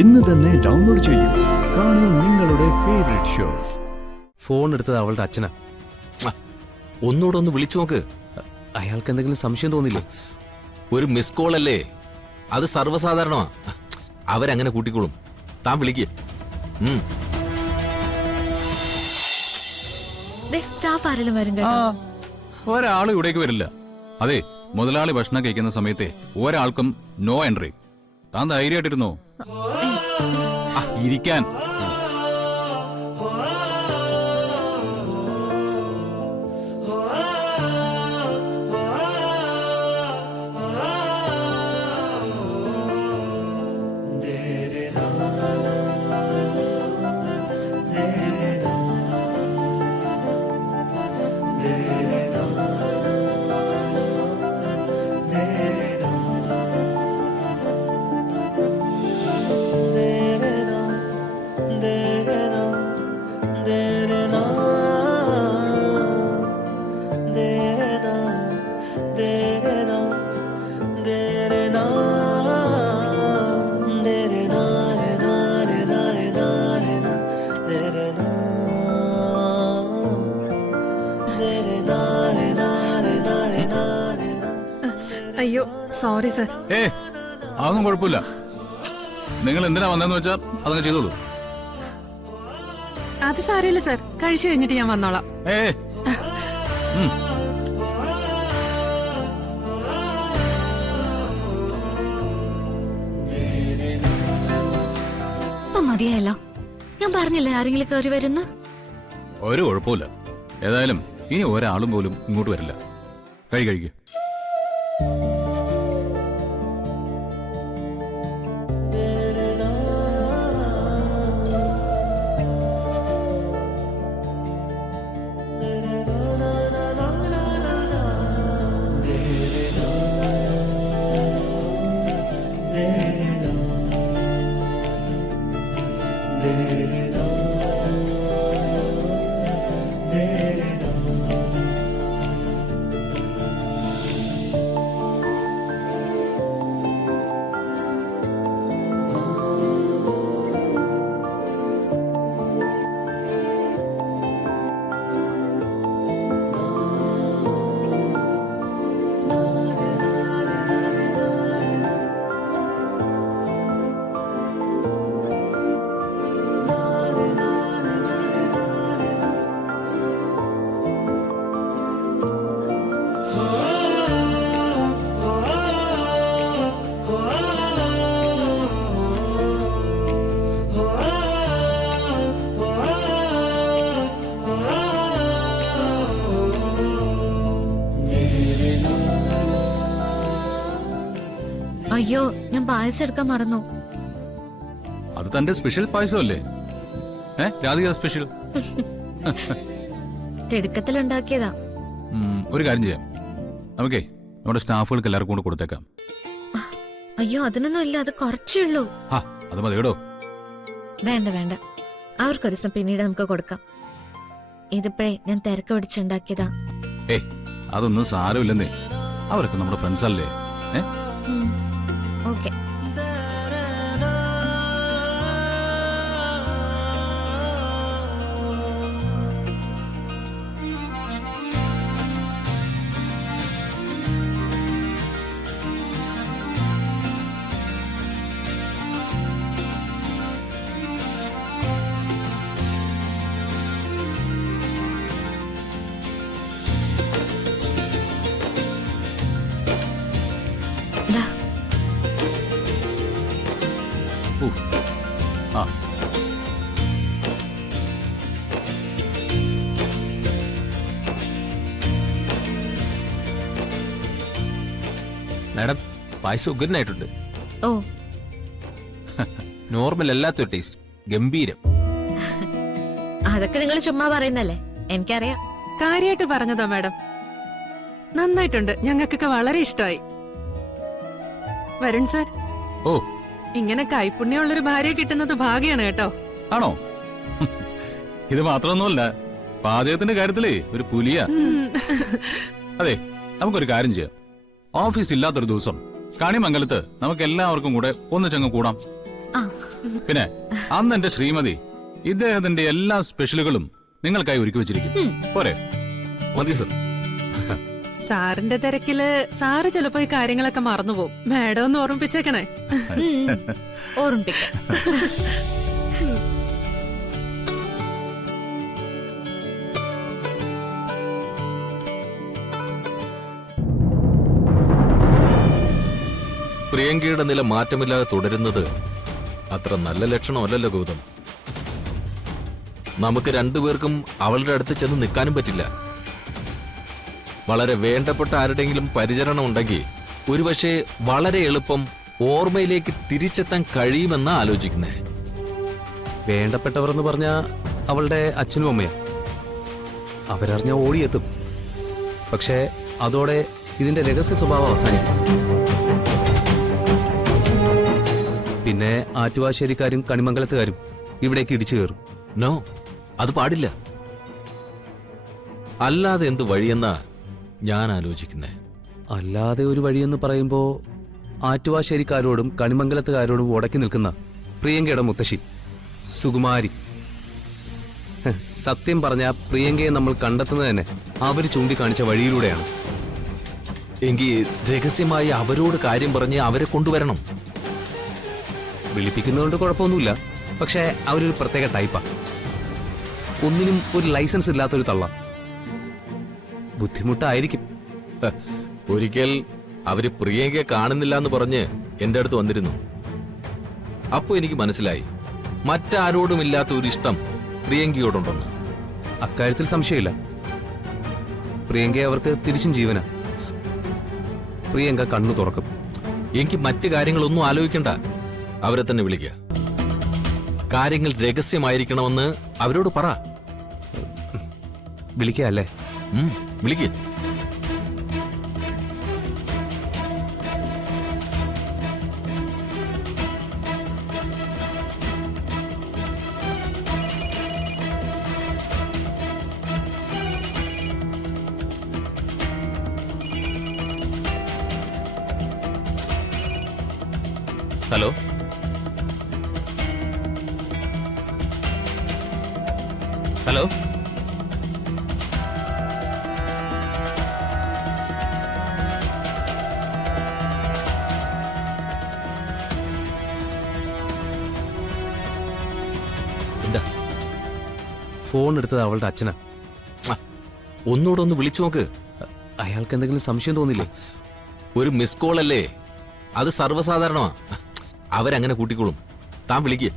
ഇന്ന് തന്നെ ഡൗൺലോഡ് ചെയ്യൂ. കാണൂ നിങ്ങളുടെ ഫേവറേറ്റ് ഷോസ്. ഫോൺ എടുത്തത് അവളുടെ അച്ഛനാ. ഒന്നുകൂടെ ഒന്ന് വിളിച്ചു നോക്ക്. അയാൾക്ക് എന്തെങ്കിലും സംശയം തോന്നില്ലേ? ഒരു മിസ് കോൾ അല്ലേ, അത് സർവ്വസാധാരണമാ. അവരങ്ങനെ കൂട്ടിക്കോളും. താൻ വിളിക്ക്. സ്റ്റാഫ് ആരെങ്കിലും വരും കേട്ടോ. ഒരാളും ഇവിടേക്ക് വരില്ല. അതെ, മുതലാളി ഭക്ഷണം കഴിക്കുന്ന സമയത്തെ ഒരാൾക്കും നോ എൻട്രി. താൻ ധൈര്യമായിട്ടിരുന്നോ? ഇരിക്കാൻ. അയ്യോ സോറി സർ. അതൊന്നും കുഴപ്പമില്ല. നിങ്ങൾ എന്തിനാ വന്നതെന്ന് വെച്ചാ അതങ്ങ് ചെയ്തോളൂ. അത് സാരമില്ല സർ, കഴിച്ചു കഴിഞ്ഞിട്ട് ഞാൻ വന്നോളാം. മതിയായല്ലോ. ഞാൻ പറഞ്ഞില്ലേ ആരെങ്കിലും കയറി വരുന്ന. ഒരു കുഴപ്പമില്ല. ഏതായാലും ഇനി ഒരാളും പോലും ഇങ്ങോട്ട് വരില്ല. കഴിക്കുക. അയ്യോ, ഞാൻ പായസം എടുക്കാൻ മറന്നു. അത് തന്റെ സ്പെഷ്യൽ പായസമല്ലേ? രാധിക സ്പെഷ്യൽ. തിടുക്കത്തിലുണ്ടാക്കിയതാ. ഒരു കാര്യം ചെയ്യാം, നമുക്കേ നമ്മുടെ സ്റ്റാഫുകൾക്ക് എല്ലാവർക്കും കൊണ്ട് കൊടുത്തേക്കാം. അയ്യോ അതിനൊന്നും ഇല്ല, അത് കുറച്ചേ ഉള്ളൂ. അത് മതിയോ? വേണ്ട വേണ്ട, അവർക്കൊരു ദിവസം പിന്നീട് നമുക്ക് കൊടുക്കാം. ഇതിപ്പോഴേ ഞാൻ തിരക്ക് പിടിച്ചുണ്ടാക്കിയതാ. അതൊന്നും സാരമില്ലെന്നേ, അവരൊക്കെ നമ്മുടെ ഫ്രണ്ട്സ് അല്ലേ. ഓക്കെ. മാഡം, പായസം ഉഗ്രനായിട്ടുണ്ട്. ഓ, നോർമൽ അല്ലാത്തൊരു ടേസ്റ്റ്, ഗംഭീരം. അതൊക്കെ നിങ്ങൾ ചുമ്മാ പറയുന്നല്ലേ, എനിക്കറിയാം. കാര്യമായിട്ട് പറഞ്ഞതാ മാഡം. നന്നായിട്ടുണ്ട്, ഞങ്ങൾക്കൊക്കെ വളരെ ഇഷ്ടമായി. വരുൺ സാർ, ഇങ്ങനെ കൈപുണ്യമുള്ളൊരു ഭാര്യയെ കിട്ടുന്നത് ഭാഗ്യാണ് കേട്ടോ. ആണോ? ഇത് മാത്രമൊന്നുമല്ല, പാചകത്തിന്റെ കാര്യത്തിലേ ഒരു പുലിയ. അതെ, നമുക്കൊരു കാര്യം ചെയ്യാം. ഓഫീസ് ഇല്ലാത്തൊരു ദിവസം കണിമംഗലത്ത് നമുക്ക് എല്ലാവർക്കും കൂടെ ഒന്നിച്ചങ്ങ് കൂടാം. ആ പിന്നെ അന്ന് എന്റെ ശ്രീമതി ഇദ്ദേഹത്തിന്റെ എല്ലാ സ്പെഷ്യലുകളും നിങ്ങൾക്കായി ഒരുക്കി വെച്ചിരിക്കും. പോരെ? മതി സർ. സാറിന്റെ തിരക്കില് സാറ് ചിലപ്പോ ഈ കാര്യങ്ങളൊക്കെ മറന്നുപോകും. മാഡം ഒന്ന് ഓർമ്മിപ്പിച്ചേക്കണേ. ഓർമ്മിപ്പിക്കാം. പ്രിയങ്കയുടെ നില മാറ്റമില്ലാതെ തുടരുന്നത് അത്ര നല്ല ലക്ഷണമല്ലല്ലോ ഗൗതം. നമുക്ക് രണ്ടുപേർക്കും അവളുടെ അടുത്ത് ചെന്ന് നിൽക്കാനും പറ്റില്ല. വളരെ വേണ്ടപ്പെട്ട ആരുടെയെങ്കിലും പരിചരണം ഉണ്ടെങ്കിൽ ഒരുപക്ഷെ വളരെ എളുപ്പം ഓർമ്മയിലേക്ക് തിരിച്ചെത്താൻ കഴിയുമെന്നാ ആലോചിക്കുന്നേ. വേണ്ടപ്പെട്ടവർ എന്ന് പറഞ്ഞ അവളുടെ അച്ഛനും അമ്മയും അവരറിഞ്ഞ ഓടിയെത്തും. പക്ഷേ അതോടെ ഇതിന്റെ രഹസ്യ സ്വഭാവം അവസാനിക്കും. പിന്നെ ആറ്റുവാശ്ശേരിക്കാരും കണിമംഗലത്തുകാരും ഇവിടേക്ക് ഇടിച്ചു കയറും. നോ, അത് പാടില്ല. അല്ലാതെ എന്ത് വഴിയെന്നാ ഞാൻ ആലോചിക്കുന്നേ. അല്ലാതെ ഒരു വഴിയെന്ന് പറയുമ്പോൾ ആറ്റുവാശ്ശേരിക്കാരോടും കണിമംഗലത്തുകാരോടും ഉടക്കി നിൽക്കുന്ന പ്രിയങ്കയുടെ മുത്തശ്ശി സുകുമാരി. സത്യം പറഞ്ഞ പ്രിയങ്കയെ നമ്മൾ കണ്ടെത്തുന്നത് തന്നെ അവർ ചൂണ്ടിക്കാണിച്ച വഴിയിലൂടെയാണ്. എങ്കിൽ രഹസ്യമായി അവരോട് കാര്യം പറഞ്ഞ് അവരെ കൊണ്ടുവരണം. വിളിപ്പിക്കുന്നതുകൊണ്ട് കുഴപ്പമൊന്നുമില്ല. പക്ഷേ അവരൊരു പ്രത്യേക ടൈപ്പാ. ഒന്നിനും ഒരു ലൈസൻസ് ഇല്ലാത്തൊരു തള്ള. ബുദ്ധിമുട്ടായിരിക്കും. ഹ, ഒരിക്കൽ അവര് പ്രിയങ്കയെ കാണുന്നില്ല എന്ന് പറഞ്ഞ് എന്റെ അടുത്ത് വന്നിരുന്നു. അപ്പൊ എനിക്ക് മനസ്സിലായി മറ്റാരോടുമില്ലാത്ത ഒരു ഇഷ്ടം പ്രിയങ്കയോടുണ്ടെന്ന്. അക്കാര്യത്തിൽ സംശയമില്ല. പ്രിയങ്കയെ അവർക്ക് തിരിച്ചും ജീവനാ. പ്രിയങ്ക കണ്ണു തുറക്കും. എനിക്ക് മറ്റു കാര്യങ്ങളൊന്നും ആലോചിക്കണ്ട. അവരെ തന്നെ വിളിക്കുക. കാര്യങ്ങൾ രഹസ്യമായിരിക്കണമെന്ന് അവരോട് പറ. വിളിക്കല്ലേ? വിളിക്കുക. Hello, hello. എന്താ? ഫോൺ എടുത്തത് അവളുടെ അച്ഛനാ. ഒന്നുകൂടെ ഒന്ന് വിളിച്ചു നോക്ക്. അയാൾക്ക് എന്തെങ്കിലും സംശയം തോന്നില്ലേ? ഒരു മിസ് കോൾ അല്ലേ, അത് സർവ്വസാധാരണമാ. അവരങ്ങനെ കൂട്ടിക്കോളും. താൻ വിളിക്കുക.